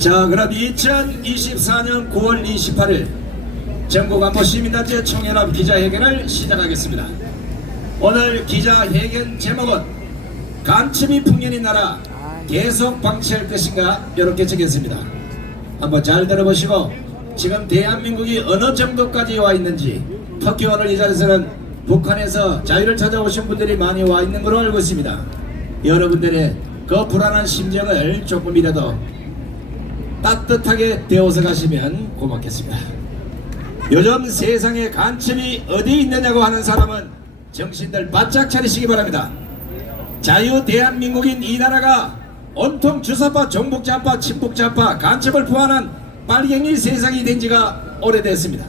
자, 그럼 2024년 9월 28일 전국안보 시민단체 총연합 기자회견을 시작하겠습니다. 오늘 기자회견 제목은 간첩이 풍년이 날아 계속 방치할 것인가 이렇게 적겠습니다. 한번 잘 들어보시고 지금 대한민국이 어느 정도까지 와 있는지, 특히 오늘 이 자리에서는 북한에서 자유를 찾아오신 분들이 많이 와 있는 걸로 알고 있습니다. 여러분들의 그 불안한 심정을 조금이라도 따뜻하게 데워서 가시면 고맙겠습니다. 요즘 세상에 간첩이 어디 있느냐고 하는 사람은 정신들 바짝 차리시기 바랍니다. 자유 대한민국인 이 나라가 온통 주사파, 종북자파, 친북자파, 간첩을 포함한 빨갱이 세상이 된 지가 오래됐습니다.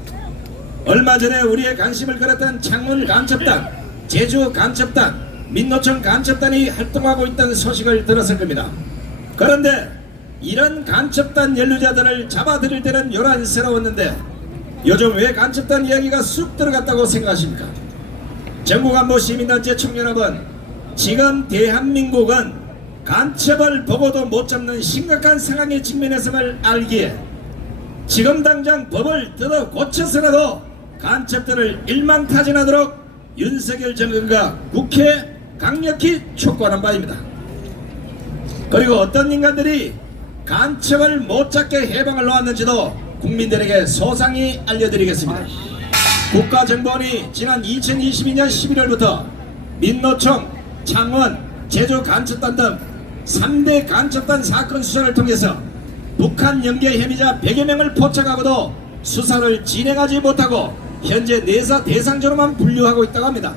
얼마 전에 우리의 관심을 끌었던 창원 간첩단, 제주 간첩단, 민노총 간첩단이 활동하고 있다는 소식을 들었을 겁니다. 그런데 이런 간첩단 연루자들을 잡아들일 때는 요란스러웠는데 요즘 왜 간첩단 이야기가 쑥 들어갔다고 생각하십니까? 전국안보 시민단체 총연합은 지금 대한민국은 간첩을 보고도 못 잡는 심각한 상황에 직면했음을 알기에 지금 당장 법을 뜯어 고쳐서라도 간첩들을 일망타진하도록 윤석열 정권과 국회에 강력히 촉구하는 바입니다. 그리고 어떤 인간들이 간첩을 못 잡게 해방을 놓았는지도 국민들에게 소상히 알려드리겠습니다. 국가정보원이 지난 2022년 11월부터 민노총, 창원, 제주 간첩단 등 3대 간첩단 사건 수사를 통해서 북한 연계 혐의자 100여 명을 포착하고도 수사를 진행하지 못하고 현재 내사 대상자로만 분류하고 있다고 합니다.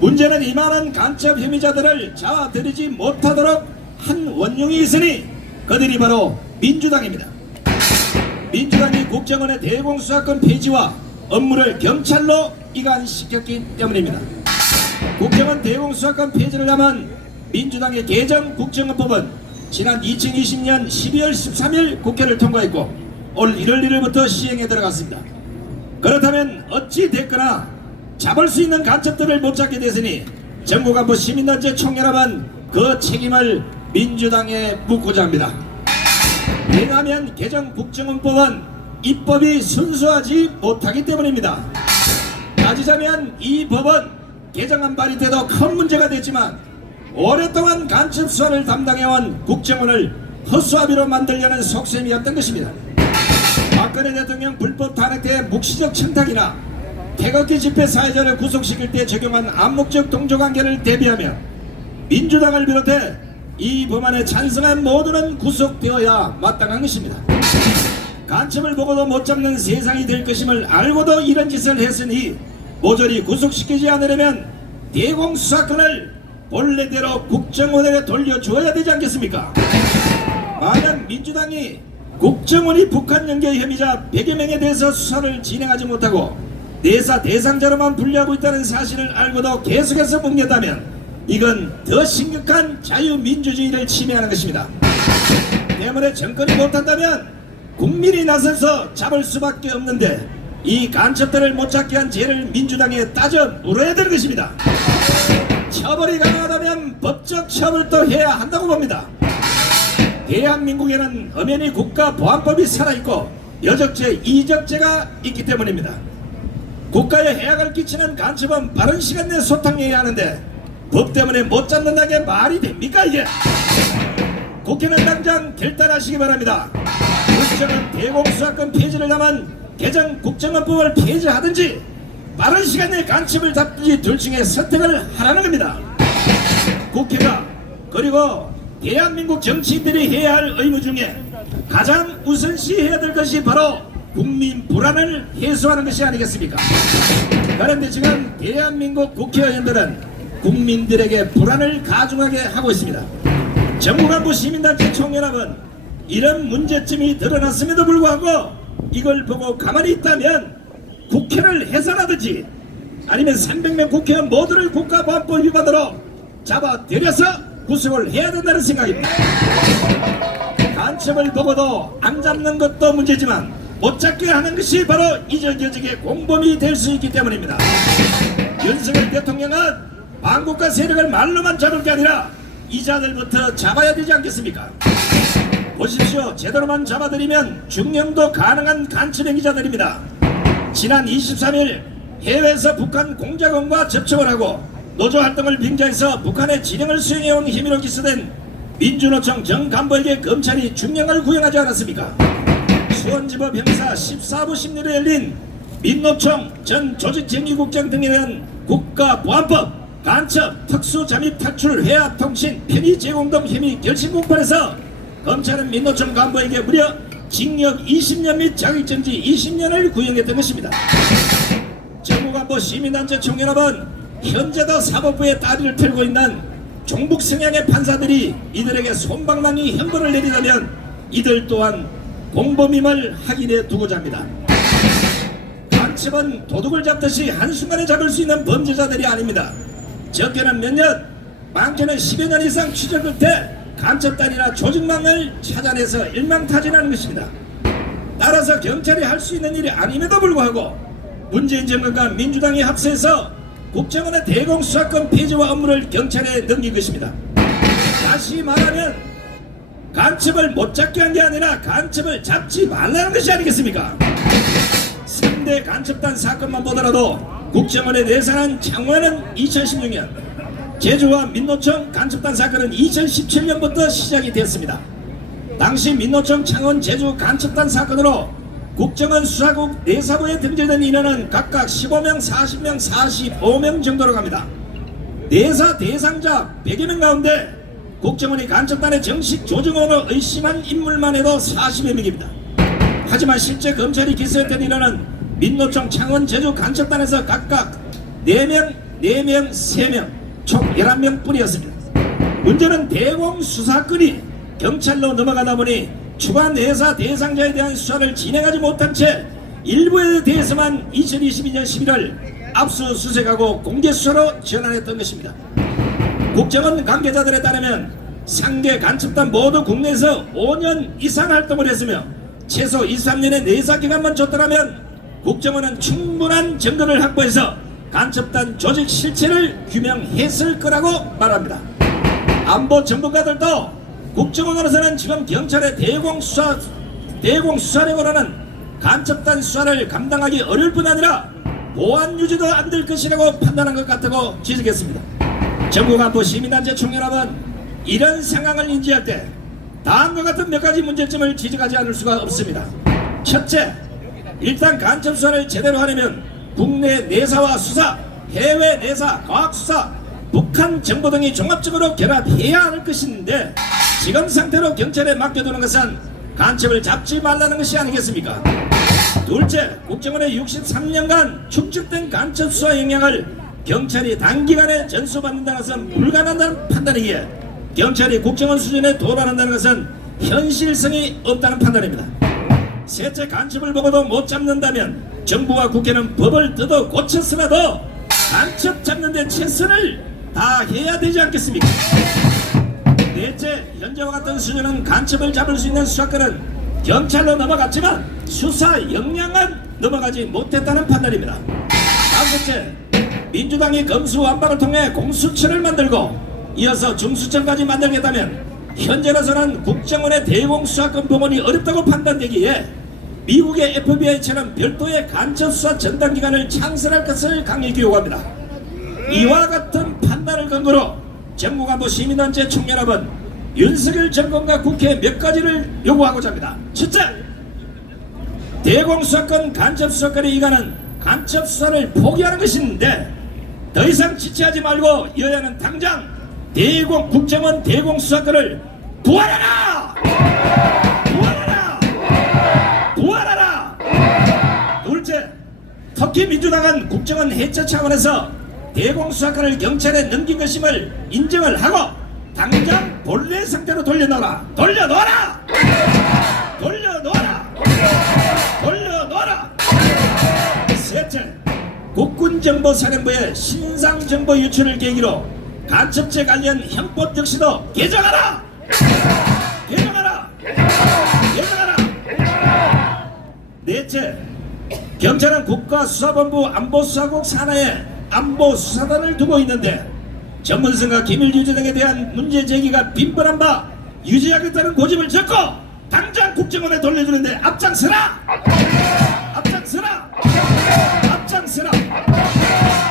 문제는 이 많은 간첩 혐의자들을 잡아들이지 못하도록 한 원흉이 있으니 그들이 바로 민주당입니다. 민주당이 국정원의 대공수사권 폐지와 업무를 경찰로 이관시켰기 때문입니다. 국정원 대공수사권 폐지를 함한 민주당의 개정 국정원법은 지난 2020년 12월 13일 국회를 통과했고 올 1월 1일부터 시행에 들어갔습니다. 그렇다면 어찌 됐거나 잡을 수 있는 간첩들을 못 잡게 됐으니 전국안보 시민단체 총연합은 그 책임을 민주당에 묻고자 합니다. 왜냐하면 개정 국정원법은 입법이 순수하지 못하기 때문입니다. 따지자면 이 법은 개정안 발의 때도 큰 문제가 됐지만 오랫동안 간첩 수사를 담당해온 국정원을 허수아비로 만들려는 속셈이었던 것입니다. 박근혜 대통령 불법 탄핵 때 묵시적 청탁이나 태극기 집회 사회자를 구속시킬 때 적용한 암묵적 동조관계를 대비하며 민주당을 비롯해 이 법안에 찬성한 모두는 구속되어야 마땅한 것입니다. 간첩을 보고도 못 잡는 세상이 될 것임을 알고도 이런 짓을 했으니 모조리 구속시키지 않으려면 대공수사권을 본래대로 국정원에 돌려줘야 되지 않겠습니까? 만약 민주당이 국정원이 북한 연계 혐의자 100여 명에 대해서 수사를 진행하지 못하고 내사 대상자로만 분류하고 있다는 사실을 알고도 계속해서 묵념하면 이건 더 심각한 자유민주주의를 침해하는 것입니다. 때문에 정권이 못한다면 국민이 나서서 잡을 수밖에 없는데 이 간첩들을 못 잡게 한 죄를 민주당에 따져 물어야 되는 것입니다. 처벌이 가능하다면 법적 처벌도 해야 한다고 봅니다. 대한민국에는 엄연히 국가보안법이 살아있고 여적죄, 이적죄가 있기 때문입니다. 국가에 해악을 끼치는 간첩은 빠른 시간 내에 소탕해야 하는데 법 때문에 못 잡는다는 게 말이 됩니까 이게? 국회는 당장 결단하시기 바랍니다. 국정원 대공수사권 폐지를 담은 개정 국정원법을 폐지하든지 빠른 시간 내에 간첩을 잡든지 둘 중에 선택을 하라는 겁니다. 국회가 그리고 대한민국 정치인들이 해야 할 의무 중에 가장 우선시해야 될 것이 바로 국민 불안을 해소하는 것이 아니겠습니까? 그런데 지금 대한민국 국회의원들은 국민들에게 불안을 가중하게 하고 있습니다. 전국안보 시민단체 총연합은 이런 문제점이 드러났음에도 불구하고 이걸 보고 가만히 있다면 국회를 해산하든지 아니면 300명 국회의원 모두를 국가보안법 위반으로 잡아들여서 구속을 해야 된다는 생각입니다. 간첩을 보고도 안 잡는 것도 문제지만 못 잡게 하는 것이 바로 이적여적의 공범이 될 수 있기 때문입니다. 윤석열 대통령은 반국가 세력을 말로만 잡을 게 아니라 이자들부터 잡아야 되지 않겠습니까? 보십시오. 제대로만 잡아들이면 중형도 가능한 간첩 행위자들입니다. 지난 23일 해외에서 북한 공작원과 접촉을 하고 노조 활동을 빙자해서 북한의 지령을 수행해온 혐의로 기소된 민주노총 정 간부에게 검찰이 중형을 구형하지 않았습니까? 수원지법 형사 14부 심리로 열린 민노총 전 조직정의국장 등에 대한 국가보안법 간첩 특수잠입 탈출 회합 통신 편의 제공 등 혐의 결심 공판에서 검찰은 민노총 간부에게 무려 징역 20년 및 자격정지 20년을 구형했던 것입니다. 정부간부 시민단체 총연합은 현재도 사법부의 다리를 털고 있는 종북 성향의 판사들이 이들에게 솜방망이 형벌을 내리다면 이들 또한 공범임을 확인해 두고자 합니다. 간첩은 도둑을 잡듯이 한순간에 잡을 수 있는 범죄자들이 아닙니다. 적게는 몇 년, 많게는 10여 년 이상 추적 끝에 간첩단이나 조직망을 찾아내서 일망타진하는 것입니다. 따라서 경찰이 할 수 있는 일이 아님에도 불구하고 문재인 정권과 민주당이 합세해서 국정원의 대공수사권 폐지와 업무를 경찰에 넘긴 것입니다. 다시 말하면 간첩을 못 잡게 한 게 아니라 간첩을 잡지 말라는 것이 아니겠습니까? 3대 간첩단 사건만 보더라도 국정원에 내사한 창원은 2016년, 제주와 민노총 간첩단 사건은 2017년부터 시작이 됐습니다. 당시 민노총 창원 제주 간첩단 사건으로 국정원 수사국 내사부에 등재된 인원은 각각 15명, 40명, 45명 정도로 갑니다. 내사 대상자 100여 명 가운데 국정원이 간첩단의 정식 조정원을 의심한 인물만 해도 40여 명입니다. 하지만 실제 검찰이 기소했던 인원은 민노총 창원 제주 간첩단에서 각각 4명, 4명, 3명 총 11명 뿐이었습니다. 문제는 대공수사권이 경찰로 넘어가다 보니 추가 내사 대상자에 대한 수사를 진행하지 못한 채 일부에 대해서만 2022년 11월 압수수색하고 공개수사로 전환했던 것입니다. 국정원 관계자들에 따르면 상계 간첩단 모두 국내에서 5년 이상 활동을 했으며 최소 23년의 내사 기간만 줬더라면 국정원은 충분한 증거를 확보해서 간첩단 조직 실체를 규명했을 거라고 말합니다. 안보 전문가들도 국정원으로서는 지금 경찰의 대공수사력으로 하는 간첩단 수사를 감당하기 어려울 뿐 아니라 보안 유지도 안 될 것이라고 판단한 것 같다고 지적했습니다. 정부간부 시민단체 총연합은 이런 상황을 인지할 때 다음과 같은 몇 가지 문제점을 지적하지 않을 수가 없습니다. 첫째, 일단 간첩 수사를 제대로 하려면 국내 내사와 수사, 해외 내사, 과학수사, 북한 정보 등이 종합적으로 결합해야 할 것인데 지금 상태로 경찰에 맡겨두는 것은 간첩을 잡지 말라는 것이 아니겠습니까? 둘째, 국정원의 63년간 축적된 간첩 수사 역량을 경찰이 단기간에 전수받는다는 것은 불가능하다는 판단이기에 경찰이 국정원 수준에 도달한다는 것은 현실성이 없다는 판단입니다. 셋째, 간첩을 보고도 못 잡는다면 정부와 국회는 법을 뜯어 고쳤으라도 간첩 잡는 데 최선을 다해야 되지 않겠습니까? 넷째, 현재와 같은 수준은 간첩을 잡을 수 있는 수사권은 경찰로 넘어갔지만 수사 역량은 넘어가지 못했다는 판단입니다. 다섯째, 민주당이 검수완박을 통해 공수처를 만들고 이어서 중수청까지 만들겠다면 현재로서는 국정원의 대공수사권 복원이 어렵다고 판단되기에 미국의 FBI처럼 별도의 간첩수사 전담기관을 창설할 것을 강력히 요구합니다. 이와 같은 판단을 근거로 정부간부 시민단체 총연합은 윤석열 정권과 국회에 몇 가지를 요구하고자 합니다. 첫째, 대공수사권 간첩수사권의 이관은 간첩수사를 포기하는 것인데 더 이상 지체하지 말고 여야는 당장 국정원 대공수사권을 부활하라! 부활하라! 부활하라! 둘째, 특히 민주당은 국정원 해체 차원에서 대공수사권을 경찰에 넘긴 것임을 인정을 하고 당장 본래 상태로 돌려놓아라! 돌려놓아라! 돌려놓아라! 돌려놓아라! 셋째, 국군정보사령부의 신상정보 유출을 계기로 간첩죄 관련 형법 역시도 개정하라! 개정하라! 개정하라! 넷째, 경찰은 국가수사본부 안보수사국 산하에 안보수사단을 두고 있는데 전문성과 기밀 유지 등에 대한 문제 제기가 빈번한 바 유지하겠다는 고집을 적고 당장 국정원에 돌려주는데 앞장서라! 앞장서라! 앞장서라!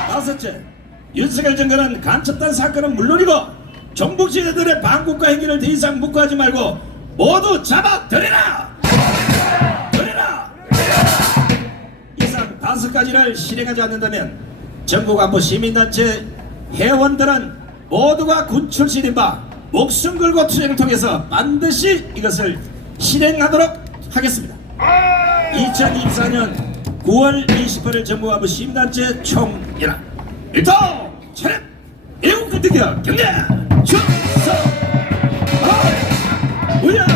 다섯째, 윤석열 정권은 간첩단 사건은 물론이고 정부 지휘자들의 반국가 행위를 더 이상 묵과하지 말고 모두 잡아들여라! 들여라! 이상 5가지를 실행하지 않는다면 전국안보 시민단체 회원들은 모두가 군 출신인 바 목숨 걸고 투쟁을 통해서 반드시 이것을 실행하도록 하겠습니다. 2024년 9월 28일 전국안보 시민단체 총연합 일동 차렷 애국군대기업 경례 충성 우야